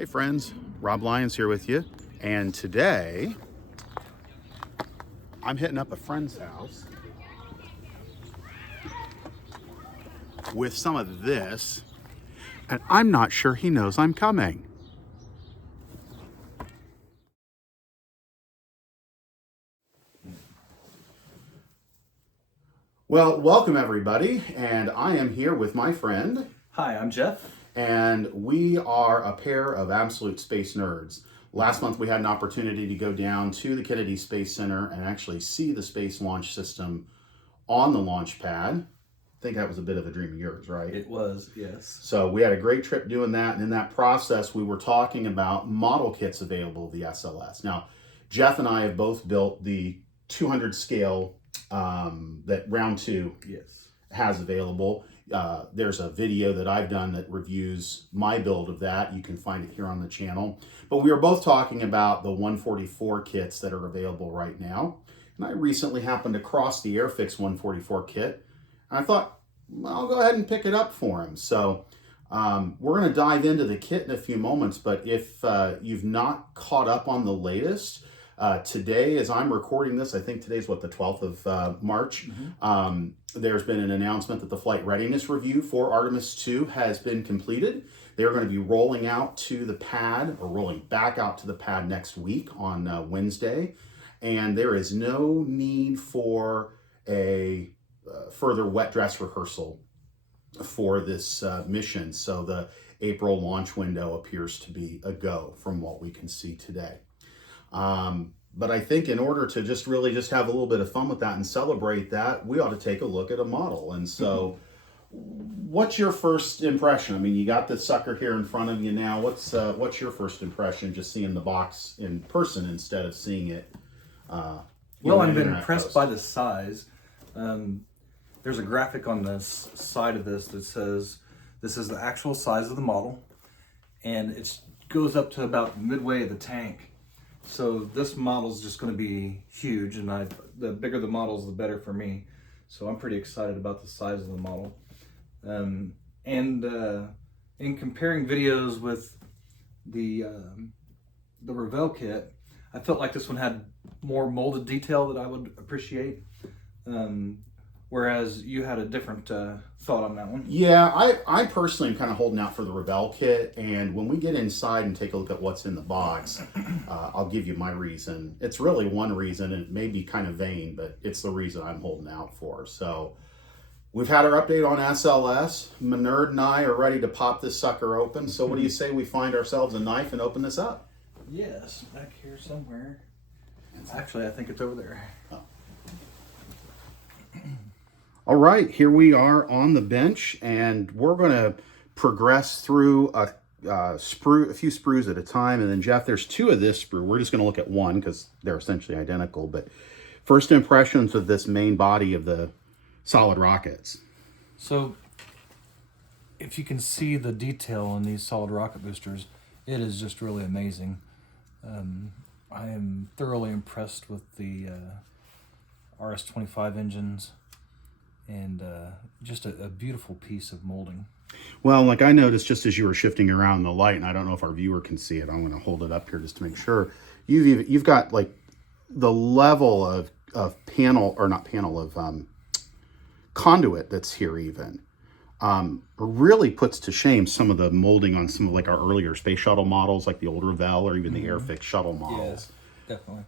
Hey friends, Rob Lyons here with you, and today I'm hitting up a friend's house with some of this, and I'm not sure he knows I'm coming. Well, welcome everybody, and I am here with my friend. Hi, I'm Jeff. And we are a pair of absolute space nerds. Last month we had an opportunity to go down to the Kennedy Space Center and actually see the Space Launch System on the launch pad. I think that was a bit of a dream of yours, right? It was, yes. So we had a great trip doing that, and in that process we were talking about model kits available of the SLS. Now, Jeff and I have both built the 200 scale that round 2 has available. There's a video that I've done that reviews my build of that. You can find it here on the channel. But we are both talking about the 144 kits that are available right now. And I recently happened to cross the Airfix 144 kit. And I thought, well, I'll go ahead and pick it up for him. So we're going to dive into the kit in a few moments. But if you've not caught up on the latest, today, as I'm recording this, I think today's what, the 12th of March. There's been an announcement that the flight readiness review for Artemis 2 has been completed. They're going to be rolling out to the pad, or rolling back out to the pad next week on Wednesday. And there is no need for a further wet dress rehearsal for this mission. So the April launch window appears to be a go from what we can see today. But I think in order to just really just have a little bit of fun with that and celebrate that, we ought to take a look at a model. And so what's your first impression? I mean, you got this sucker here in front of you now. What's your first impression just seeing the box in person instead of seeing it? Well, I've been impressed by the size. There's a graphic on this side of this that says this is the actual size of the model, and it goes up to about midway of the tank. So this model is just going to be huge, and the bigger the models, the better for me. So I'm pretty excited about the size of the model. And in comparing videos with the Revell kit, I felt like this one had more molded detail that I would appreciate. Whereas you had a different thought on that one. Yeah, I personally am kind of holding out for the Revell kit, and when we get inside and take a look at what's in the box, I'll give you my reason. It's really one reason, and it may be kind of vain, but it's the reason I'm holding out for. So we've had our update on SLS. My nerd and I are ready to pop this sucker open. So what do you say we find ourselves a knife and open this up? Yes, back here somewhere. Actually, I think it's over there. Oh. All right, here we are on the bench, and we're going to progress through a few sprues at a time. And then, Jeff, there's 2 of this sprue. We're just going to look at one because they're essentially identical. But first impressions of this main body of the solid rockets. So, if you can see the detail on these solid rocket boosters, it is just really amazing. I am thoroughly impressed with the RS-25 engines. And just a beautiful piece of molding. Well, like I noticed just as you were shifting around the light, and I don't know if our viewer can see it, I'm going to hold it up here just to make sure. You've got like the level of panel, or not panel, of conduit that's here even. Really puts to shame some of the molding on some of like our earlier space shuttle models, like the old Revell or even the Airfix shuttle models. Yeah, definitely.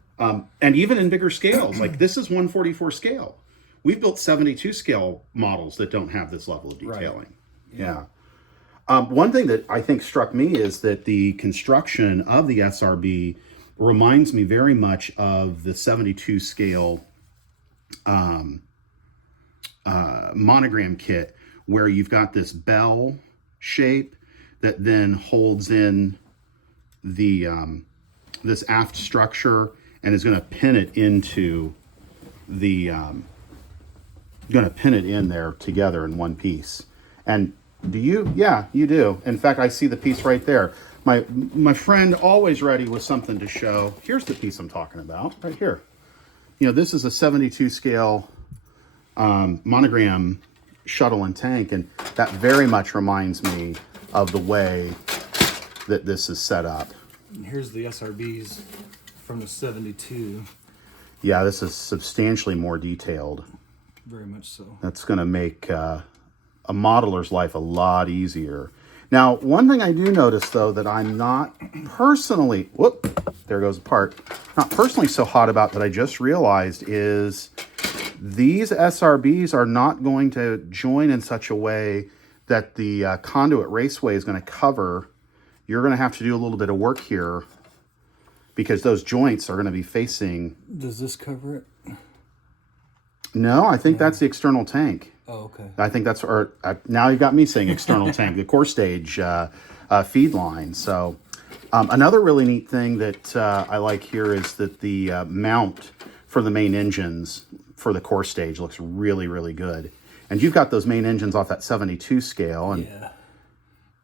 And even in bigger scales, like this is 144 scale. We've built 72 scale models that don't have this level of detailing. Right. Yeah. One thing that I think struck me is that the construction of the SRB reminds me very much of the 72 scale monogram kit, where you've got this bell shape that then holds in the this aft structure and is going to pin it into the in there together in one piece. And do you? Yeah, you do. In fact, I see the piece right there. My friend, always ready with something to show. Here's the piece I'm talking about, right here. You know, this is a 72 scale monogram shuttle and tank, and that very much reminds me of the way that this is set up. And here's the SRBs from the 72. Yeah, this is substantially more detailed. Very much so. That's going to make a modeler's life a lot easier. Now, one thing I do notice, though, that I'm not personally, there goes the part, not personally so hot about that I just realized is these SRBs are not going to join in such a way that the conduit raceway is going to cover. You're going to have to do a little bit of work here because those joints are going to be facing. Does this cover it? No, I think that's the external tank. Oh, okay. I think that's, now you got me saying external tank, the core stage feed line. So another really neat thing that I like here is that the mount for the main engines for the core stage looks really, really good. And you've got those main engines off that 72 scale. And yeah.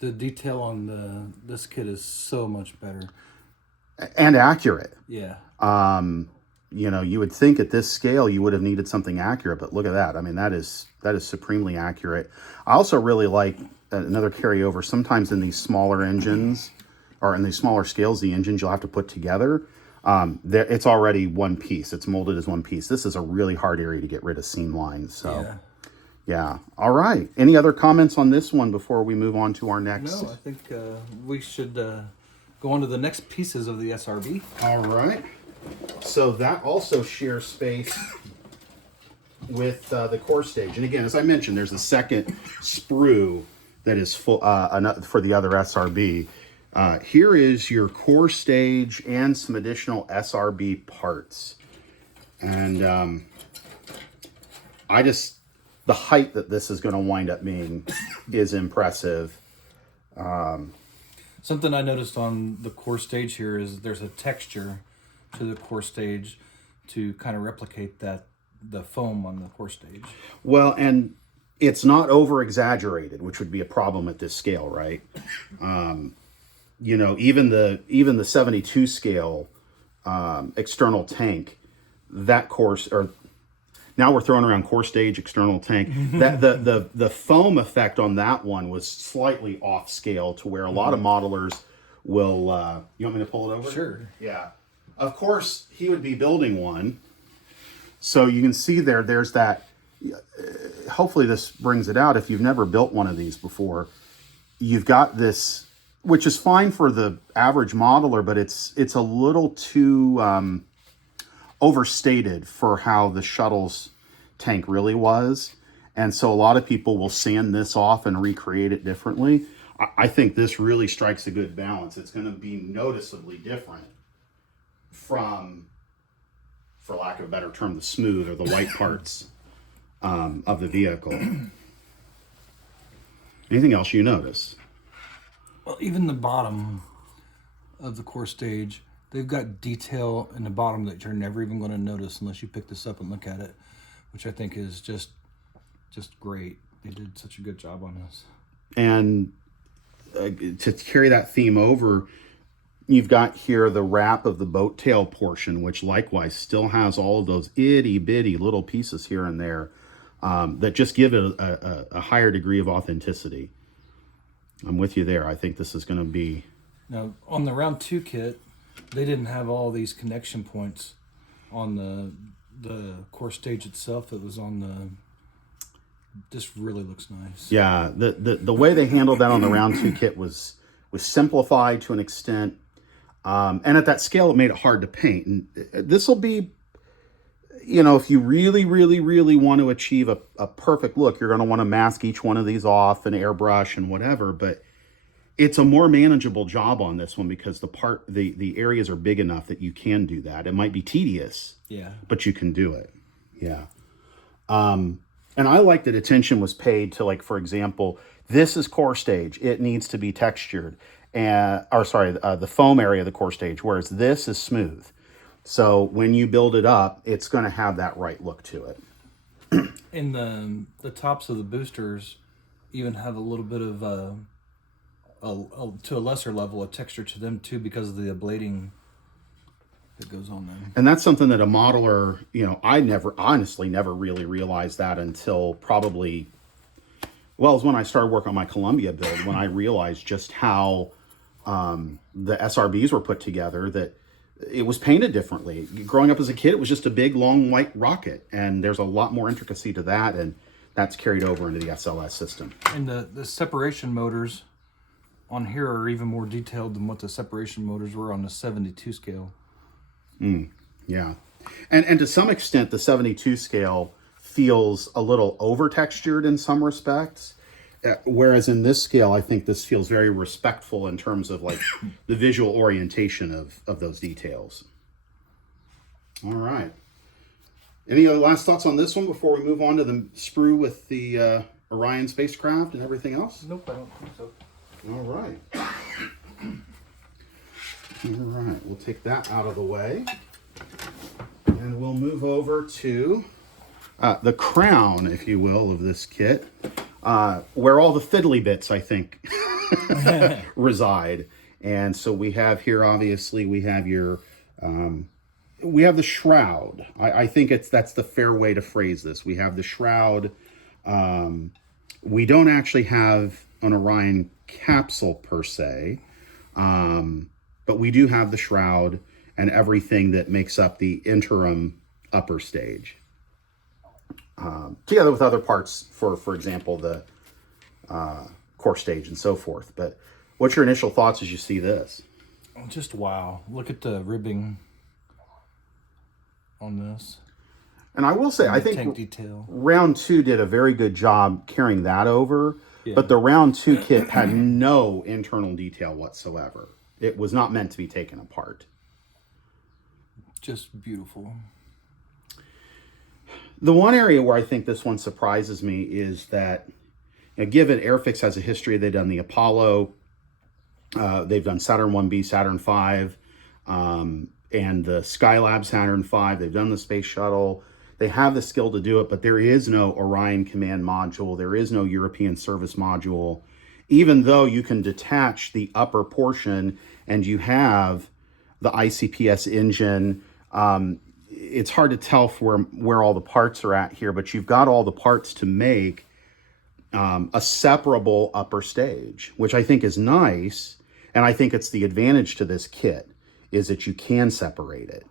The detail on this kit is so much better. And accurate. Yeah. You know, you would think at this scale you would have needed something accurate, but look at that. I mean, that is supremely accurate. I also really like another carryover. Sometimes in these smaller engines or in these smaller scales, the engines you'll have to put together, it's already one piece. It's molded as one piece. This is a really hard area to get rid of seam lines. So, yeah. All right. Any other comments on this one before we move on to our next? No, I think we should go on to the next pieces of the SRB. All right. So that also shares space with the core stage. And again, as I mentioned, there's a second sprue that is full for the other SRB. Here is your core stage and some additional SRB parts. And the height that this is going to wind up being is impressive. Something I noticed on the core stage here is there's a texture to the core stage to kind of replicate the foam on the core stage. Well, and it's not over exaggerated, which would be a problem at this scale, right? You know, even the 72 scale external tank, that course, or now we're throwing around core stage, external tank. That the foam effect on that one was slightly off scale to where a lot of modelers will. You want me to pull it over? Sure. Yeah. Of course, he would be building one. So you can see there's that. Hopefully this brings it out. If you've never built one of these before, you've got this, which is fine for the average modeler, but it's a little too overstated for how the shuttle's tank really was. And so a lot of people will sand this off and recreate it differently. I think this really strikes a good balance. It's going to be noticeably different from, for lack of a better term, the smooth or the white parts of the vehicle. Anything else you notice? Well, even the bottom of the core stage, they've got detail in the bottom that you're never even going to notice unless you pick this up and look at it, which I think is just great. They did such a good job on this. And to carry that theme over, you've got here the wrap of the boat tail portion, which likewise still has all of those itty bitty little pieces here and there that just give it a higher degree of authenticity. I'm with you there. I think this is going to be... Now, on the round 2 kit, they didn't have all these connection points on the core stage itself. It was on the... This really looks nice. Yeah, the way they handled that on the round 2 kit was simplified to an extent. And at that scale, it made it hard to paint. And this will be, you know, if you really, really, really want to achieve a perfect look, you're going to want to mask each one of these off and airbrush and whatever. But it's a more manageable job on this one because the areas are big enough that you can do that. It might be tedious, but you can do it. Yeah. And I like that attention was paid to, like, for example, this is core stage. It needs to be textured. The foam area of the core stage, whereas this is smooth. So when you build it up, it's going to have that right look to it. And the tops of the boosters even have a little bit of, to a lesser level, a texture to them too because of the ablating that goes on there. And that's something that a modeler, you know, I honestly never really realized that until probably, well, it was when I started working on my Columbia build, when I realized just how the SRBs were put together, that it was painted differently. Growing up as a kid, it was just a big, long, white rocket, and there's a lot more intricacy to that, and that's carried over into the SLS system. And the separation motors on here are even more detailed than what the separation motors were on the 72 scale. Yeah. And to some extent, the 72 scale feels a little over-textured in some respects, whereas in this scale, I think this feels very respectful in terms of like the visual orientation of those details. All right. Any other last thoughts on this one before we move on to the sprue with the Orion spacecraft and everything else? Nope, I don't think so. All right. All right, we'll take that out of the way. And we'll move over to the crown, if you will, of this kit, where all the fiddly bits, I think, reside. And so we have here, obviously, we have your... we have the shroud. I think that's the fair way to phrase this. We have the shroud. We don't actually have an Orion capsule per se, but we do have the shroud and everything that makes up the interim upper stage, together with other parts for example, the core stage and so forth. But what's your initial thoughts as you see this? Just wow. Look at the ribbing on this. And I will say, I think tank detail. round 2 did a very good job carrying that over, but the round 2 kit had no internal detail whatsoever. It was not meant to be taken apart. Just beautiful. The one area where I think this one surprises me is that, you know, given Airfix has a history, they've done the Apollo, they've done Saturn 1B, Saturn 5, and the Skylab Saturn 5. They've done the space shuttle. They have the skill to do it, but there is no Orion command module. There is no European service module. Even though you can detach the upper portion and you have the ICPS engine, it's hard to tell where all the parts are at here, but you've got all the parts to make a separable upper stage, which I think is nice. And I think it's the advantage to this kit is that you can separate it.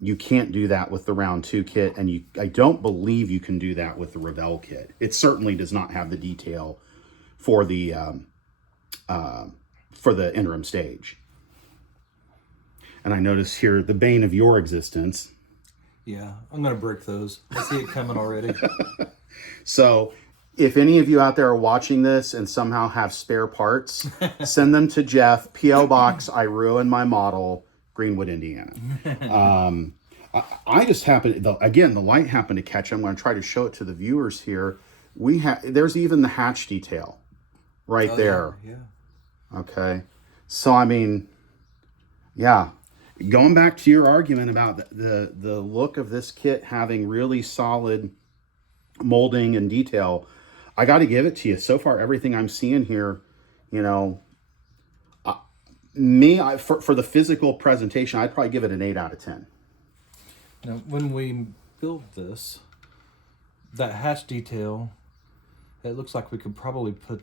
You can't do that with the round 2 kit, and I don't believe you can do that with the Revell kit. It certainly does not have the detail for the interim stage. And I notice here the bane of your existence. Yeah, I'm gonna break those. I see it coming already. So if any of you out there are watching this and somehow have spare parts, send them to Jeff, P.O. Box, I Ruined My Model, Greenwood, Indiana. I just happened, the light happened to catch. I'm going to try to show it to the viewers here. There's even the hatch detail right there. Yeah. Okay. So, I mean, yeah. Going back to your argument about the look of this kit having really solid molding and detail, I got to give it to you. So far, everything I'm seeing here, you know, for the physical presentation, I'd probably give it an 8 out of 10. Now, when we built this, that hatch detail, it looks like we could probably put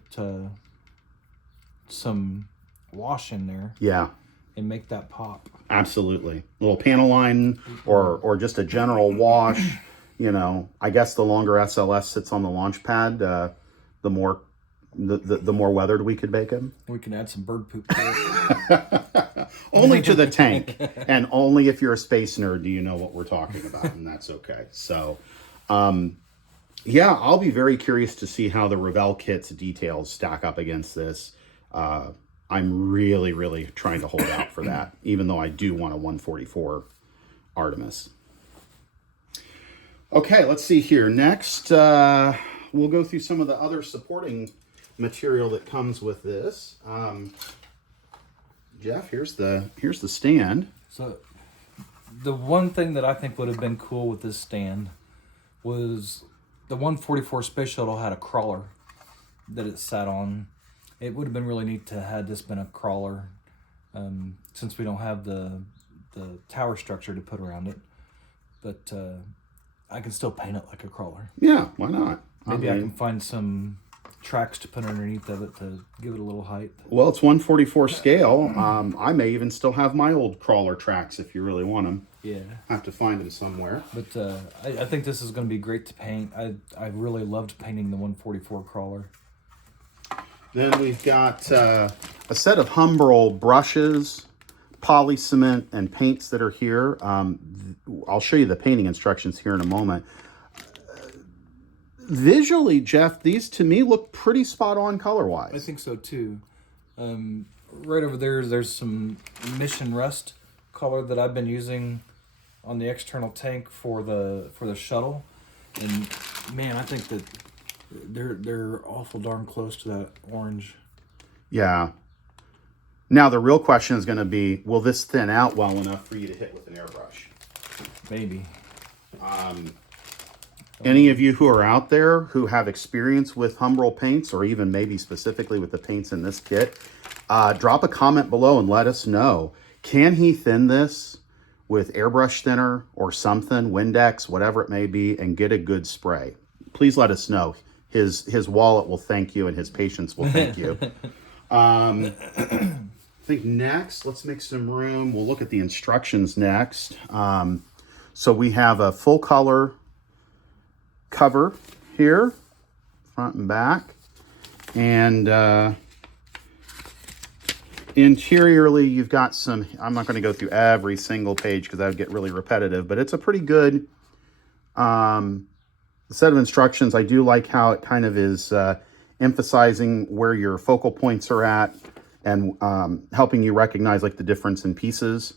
some wash in there. Yeah. And make that pop. Absolutely. A little panel line or just a general wash. You know, I guess the longer SLS sits on the launch pad, the more weathered we could make him. We can add some bird poop to it. Only to the tank, and only if you're a space nerd do you know what we're talking about, and that's okay. So, yeah, I'll be very curious to see how the Revell kit's details stack up against this. I'm really, really trying to hold out for that, even though I do want a 144 Artemis. Okay, let's see here. Next, we'll go through some of the other supporting material that comes with this. Jeff, here's the stand. So the one thing that I think would have been cool with this stand was the 144 space shuttle had a crawler that it sat on. It would have been really neat to have this been a crawler, since we don't have the tower structure to put around it. But I can still paint it like a crawler. Yeah, why not? Maybe I can find some tracks to put underneath of it to give it a little height. Well, it's 1/44 scale. I may even still have my old crawler tracks if you really want them. Yeah. I have to find them somewhere. But I think this is going to be great to paint. I really loved painting the 144 crawler. Then we've got a set of Humbrol brushes, poly cement, and paints that are here. I'll show you the painting instructions here in a moment. Visually, Jeff, these to me look pretty spot on color-wise. I think so too. Right over there's some Mission Rust color that I've been using on the external tank for the shuttle, and man, I think that they're awful darn close to that orange. Yeah. Now the real question is going to be, will this thin out well enough for you to hit with an airbrush? Maybe. Any of you who are out there who have experience with Humbrol paints, or even maybe specifically with the paints in this kit, drop a comment below and let us know. Can he thin this with airbrush thinner or something, Windex, whatever it may be, and get a good spray? Please let us know. His wallet will thank you and his patience will thank you. I think next, let's make some room. We'll look at the instructions next. So we have a full color cover here, front and back, and interiorly you've got some, I'm not going to go through every single page because that would get really repetitive, but it's a pretty good set of instructions. I do like how it kind of is emphasizing where your focal points are at and helping you recognize like the difference in pieces.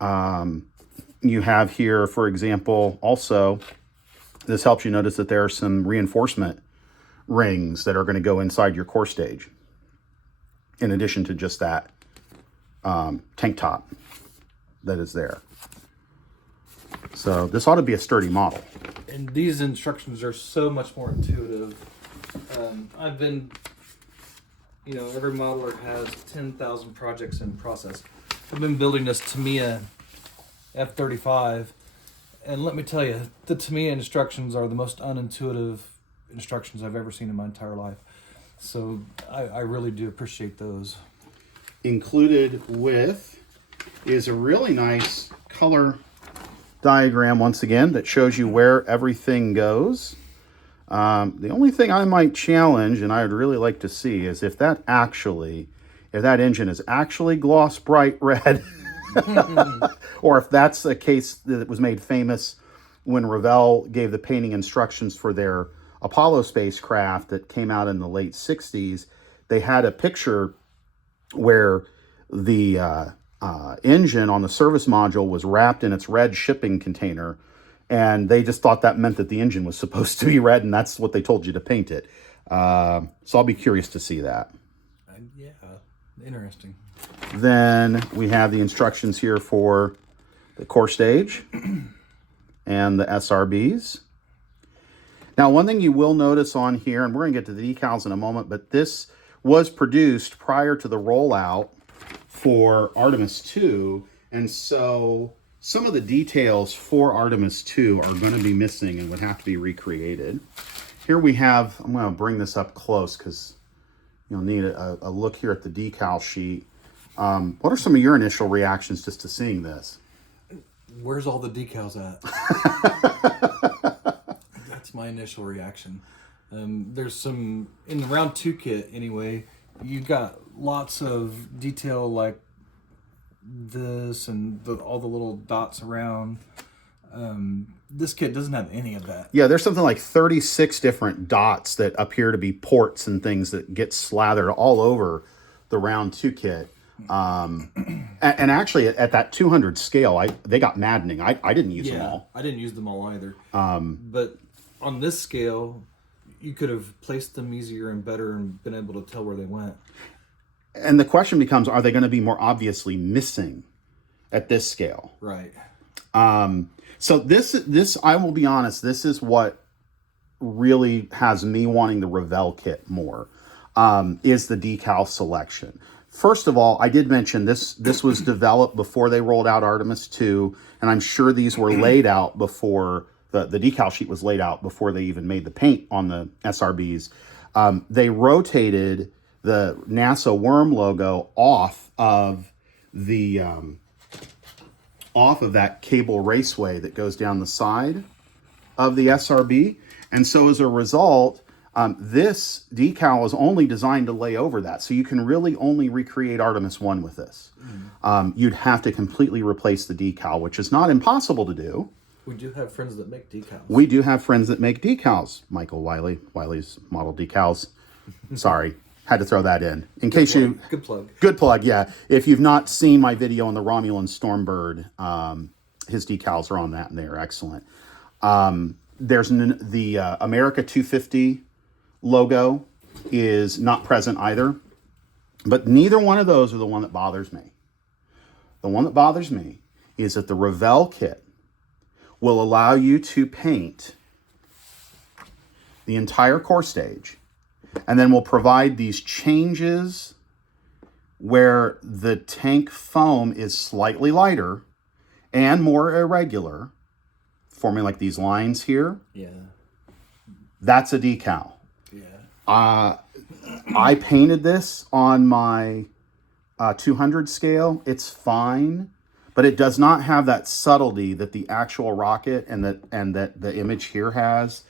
You have here, for example, also, this helps you notice that there are some reinforcement rings that are going to go inside your core stage, in addition to just that tank top that is there. So this ought to be a sturdy model. And these instructions are so much more intuitive. I've been, every modeler has 10,000 projects in process. I've been building this Tamiya F-35, and let me tell you, the Tamiya instructions are the most unintuitive instructions I've ever seen in my entire life. So I really do appreciate those. Included with is a really nice color diagram, once again, that shows you where everything goes. The only thing I might challenge, and I would really like to see, is if that engine is actually gloss bright red, or if that's a case that was made famous when Revell gave the painting instructions for their Apollo spacecraft that came out in the late 60s. They had a picture where the engine on the service module was wrapped in its red shipping container, and they just thought that meant that the engine was supposed to be red, and that's what they told you to paint it. So I'll be curious to see that. Yeah, interesting. Then we have the instructions here for the core stage and the SRBs. Now, one thing you will notice on here, and we're going to get to the decals in a moment, but this was produced prior to the rollout for Artemis 2, and so some of the details for Artemis 2 are going to be missing and would have to be recreated. Here we have, I'm going to bring this up close because you'll need a look here at the decal sheet. What are some of your initial reactions just to seeing this? Where's all the decals at? That's my initial reaction. There's some, in the round 2 kit anyway, you got lots of detail like this and all the little dots around. This kit doesn't have any of that. Yeah, there's something like 36 different dots that appear to be ports and things that get slathered all over the round 2 kit. And actually at that 200 scale, they got maddening. I didn't use them all. I didn't use them all either. But on this scale, you could have placed them easier and better and been able to tell where they went. And the question becomes, are they going to be more obviously missing at this scale? Right. So this, I will be honest, this is what really has me wanting the Revell kit more, is the decal selection. First of all, I did mention this was developed before they rolled out Artemis 2, and I'm sure these were laid out before, the decal sheet was laid out before they even made the paint on the SRBs. They rotated the NASA worm logo off of the off of that cable raceway that goes down the side of the SRB. And so as a result, this decal is only designed to lay over that. So you can really only recreate Artemis 1 with this. You'd have to completely replace the decal, which is not impossible to do. We do have friends that make decals. We do have friends that make decals. Michael Wiley, Wiley's Model Decals. Sorry, had to throw that in case plug. you. Good plug. Good plug, yeah. If you've not seen my video on the Romulan Stormbird, his decals are on that, and they are excellent. There's the America 250 logo is not present either, but neither one of those are the one that bothers me. The one that bothers me is that the Revell kit will allow you to paint the entire core stage, and then will provide these changes where the tank foam is slightly lighter and more irregular, forming like these lines here. Yeah. That's a decal. Yeah. I painted this on my 200 scale. It's fine, but it does not have that subtlety that the actual rocket and that the image here has.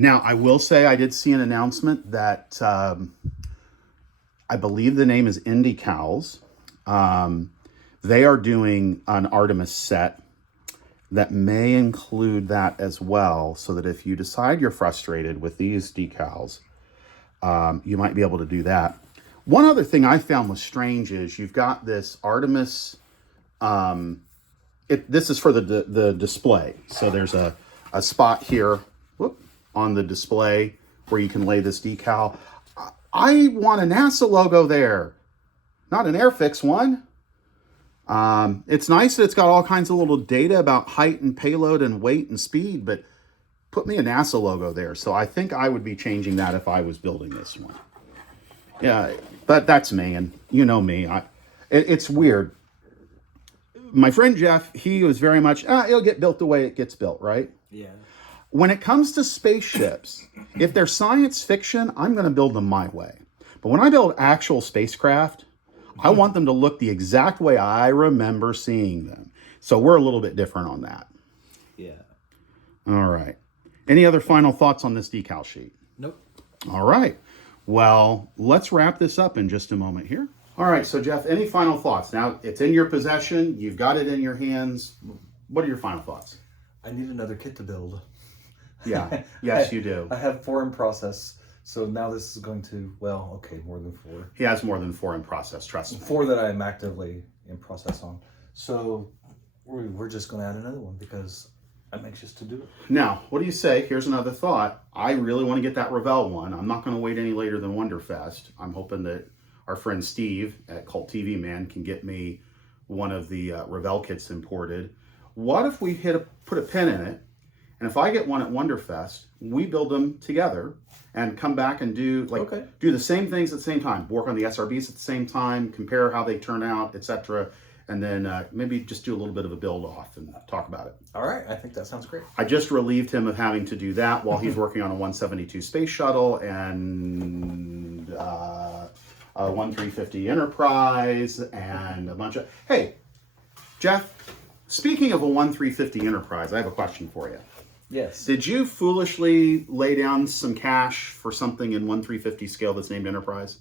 Now, I will say I did see an announcement that I believe the name is Indicals. They are doing an Artemis set that may include that as well, so that if you decide you're frustrated with these decals, you might be able to do that. One other thing I found was strange is you've got this Artemis, this is for the display. So there's a spot here on the display where you can lay this decal. I want a NASA logo there, not an Airfix one. It's nice that it's got all kinds of little data about height and payload and weight and speed, but put me a NASA logo there. So I think I would be changing that if I was building this one. Yeah, but that's me, and you know me. It's weird. My friend Jeff, he was very much, it'll get built the way it gets built, right? Yeah. When it comes to spaceships, if they're science fiction, I'm going to build them my way. But when I build actual spacecraft, I want them to look the exact way I remember seeing them. So we're a little bit different on that. Yeah. All right. Any other final thoughts on this decal sheet? Nope. All right. Well, let's wrap this up in just a moment here. All right. So, Jeff, any final thoughts? Now, it's in your possession. You've got it in your hands. What are your final thoughts? I need another kit to build. Yeah. Yes, you do. I have 4 in process. So now this is going to, well, okay, more than 4. He has more than 4 in process, trust me. 4 that I'm actively in process on. So we're just going to add another one because I'm anxious to do it. Now, what do you say? Here's another thought. I really want to get that Revell one. I'm not going to wait any later than Wonderfest. I'm hoping that our friend Steve at Cult TV Man can get me one of the Revell kits imported. What if we put a pin in it, and if I get one at Wonderfest, we build them together and come back and do the same things at the same time. Work on the SRBs at the same time, compare how they turn out, etc. And then maybe just do a little bit of a build off and talk about it. All right, I think that sounds great. I just relieved him of having to do that while he's working on a 172 space shuttle and a 1350 Enterprise and a bunch of... Hey, Jeff, speaking of a 1350 Enterprise, I have a question for you. Yes. Did you foolishly lay down some cash for something in 1350 scale that's named Enterprise?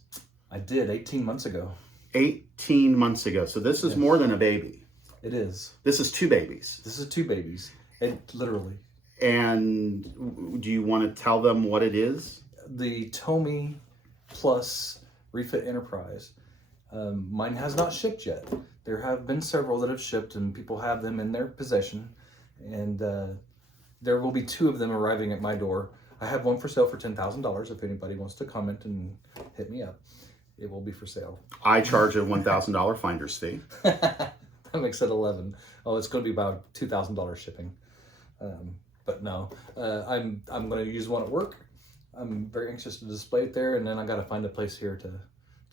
I did 18 months ago. 18 months ago. So this is more than a baby. It is. This is 2 babies. This is 2 babies. It literally. And do you want to tell them what it is? The Tomy Plus Refit Enterprise. Mine has not shipped yet. There have been several that have shipped and people have them in their possession. And there will be 2 of them arriving at my door. I have one for sale for $10,000 if anybody wants to comment and hit me up. It will be for sale. I charge a $1,000 finder's fee. That makes it 11. Oh, it's going to be about $2,000 shipping. But no, I'm going to use one at work. I'm very anxious to display it there, and then I got to find a place here to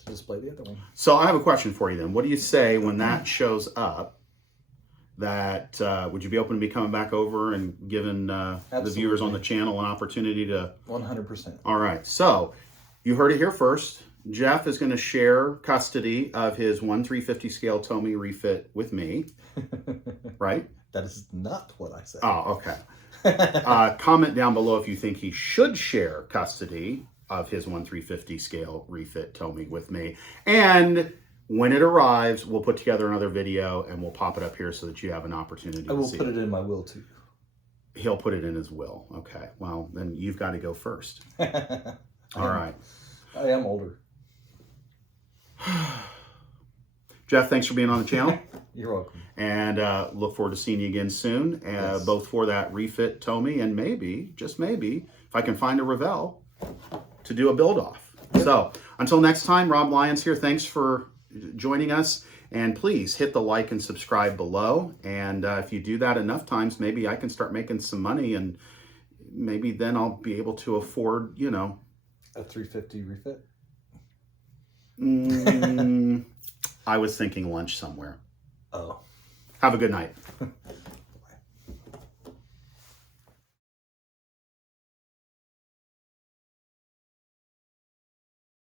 display the other one. So I have a question for you then. What do you say when that shows up that would you be open to me coming back over and giving the viewers on the channel an opportunity to 100%. All right, so you heard it here first. Jeff is going to share custody of his 1/350 scale Tomy refit with me, right? That is not what I said. Oh, okay. Comment down below if you think he should share custody of his 1/350 scale refit Tomy with me. And when it arrives, we'll put together another video and we'll pop it up here so that you have an opportunity to see it. I will put it in my will too. He'll put it in his will. Okay, well, then you've got to go first. All right. I am older. Jeff, thanks for being on the channel. You're welcome. And look forward to seeing you again soon, Yes. both for that refit Tomy and maybe, just maybe, if I can find a Revell to do a build off. Yep. So until next time, Rob Lyons here. Thanks for joining us. And please hit the like and subscribe below. And if you do that enough times, maybe I can start making some money, and maybe then I'll be able to afford, you know, a 350 refit. I was thinking lunch somewhere. Oh. Have a good night.